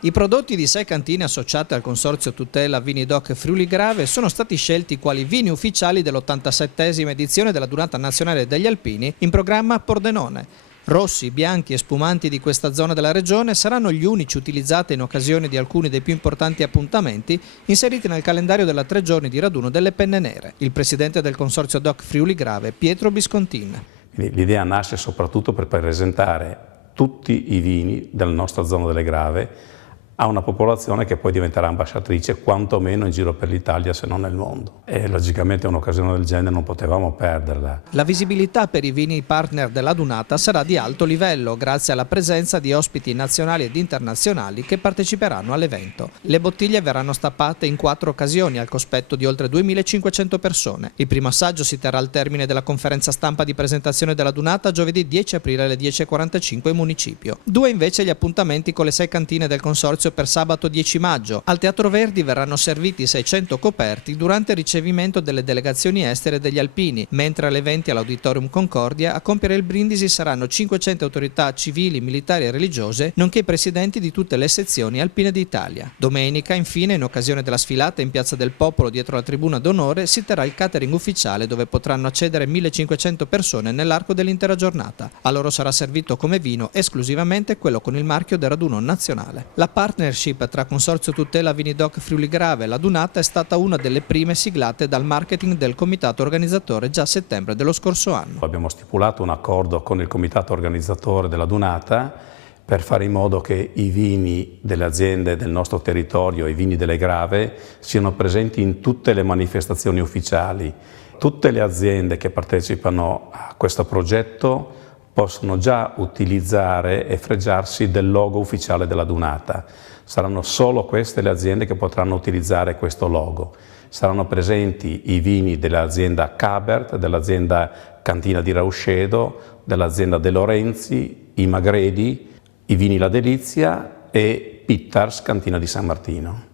I prodotti di 6 cantine associate al Consorzio Tutela Vini DOC Friuli Grave sono stati scelti quali vini ufficiali dell'87esima edizione della Donata Nazionale degli Alpini in programma a Pordenone. Rossi, bianchi e spumanti di questa zona della regione saranno gli unici utilizzati in occasione di alcuni dei più importanti appuntamenti inseriti nel calendario della 3 giorni di raduno delle penne nere. Il presidente del Consorzio DOC Friuli Grave, Pietro Biscontin. L'idea nasce soprattutto per presentare tutti i vini della nostra zona delle Grave a una popolazione che poi diventerà ambasciatrice quantomeno in giro per l'Italia, se non nel mondo. E logicamente un'occasione del genere non potevamo perderla. La visibilità per i vini partner della Donata sarà di alto livello grazie alla presenza di ospiti nazionali ed internazionali che parteciperanno all'evento. Le bottiglie verranno stappate in 4 occasioni al cospetto di oltre 2500 persone. Il primo assaggio si terrà al termine della conferenza stampa di presentazione della Donata giovedì 10 aprile alle 10:45 in municipio. 2 invece gli appuntamenti con le 6 cantine del Consorzio per sabato 10 maggio. Al Teatro Verdi verranno serviti 600 coperti durante il ricevimento delle delegazioni estere degli Alpini, mentre alle 20 all'Auditorium Concordia a compiere il brindisi saranno 500 autorità civili, militari e religiose, nonché i presidenti di tutte le sezioni alpine d'Italia. Domenica, infine, in occasione della sfilata in Piazza del Popolo dietro la tribuna d'onore, si terrà il catering ufficiale dove potranno accedere 1500 persone nell'arco dell'intera giornata. A loro sarà servito come vino esclusivamente quello con il marchio del raduno nazionale. La partnership tra Consorzio Tutela Vini DOC Friuli Grave e la Donata è stata una delle prime siglate dal marketing del comitato organizzatore già a settembre dello scorso anno. Abbiamo stipulato un accordo con il comitato organizzatore della Donata per fare in modo che i vini delle aziende del nostro territorio, i vini delle Grave, siano presenti in tutte le manifestazioni ufficiali. Tutte le aziende che partecipano a questo progetto possono già utilizzare e fregiarsi del logo ufficiale della Donata. Saranno solo queste le aziende che potranno utilizzare questo logo. Saranno presenti i vini dell'azienda Cabert, dell'azienda Cantina di Rauscedo, dell'azienda De Lorenzi, i Magredi, i vini La Delizia e Pittars, Cantina di San Martino.